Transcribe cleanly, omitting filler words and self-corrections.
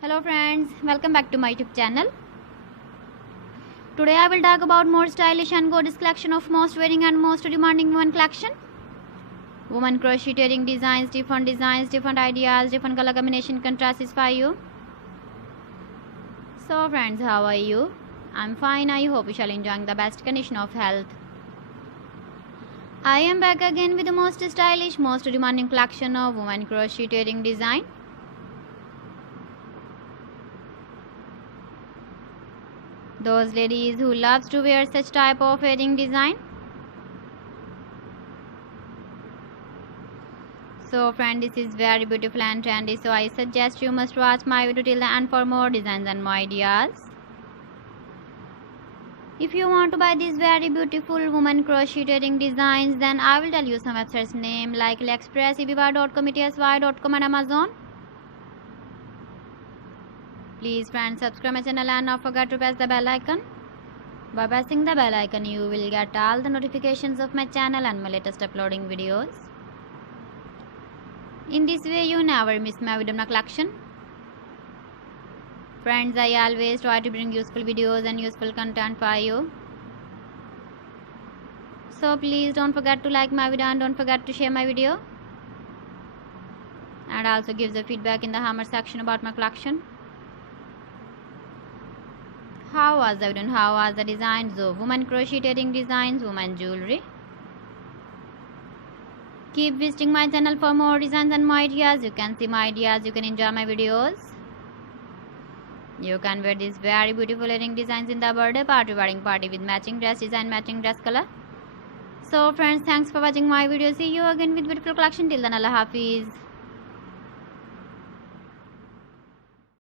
Hello friends, welcome back to my YouTube channel. Today I will talk about more stylish and gorgeous collection of most wearing and most demanding women collection. Women crocheting designs, different ideas, different color combination contrasts for you. So friends, how are you? I'm fine. I hope you shall enjoying the best condition of health. I am back again with the most stylish, most demanding collection of women crocheting design. Those ladies who loves to wear such type of wedding design. So friend, this is very beautiful and trendy, so I suggest you must watch my video till the end for more designs and more ideas. If you want to buy these very beautiful woman crocheting designs, then I will tell you some websites name like AliExpress, eBay.com, etsy.com and Amazon. Please friends, subscribe my channel and not forget to press the bell icon. By pressing the bell icon, you will get all the notifications of my channel and my latest uploading videos. In this way, you never miss my video collection. Friends, I always try to bring useful videos and useful content for you. So please don't forget to like my video and don't forget to share my video. And also give the feedback in the comment section about my collection. How was the video and how was the designs of women crocheting designs, women jewelry? Keep visiting my channel for more designs and more ideas. You can see my ideas, you can enjoy my videos. You can wear these very beautiful earring designs in the birthday party, wedding party with matching dress design, matching dress color. So friends, thanks for watching my video. See you again with beautiful collection. Till then, Allah Hafiz.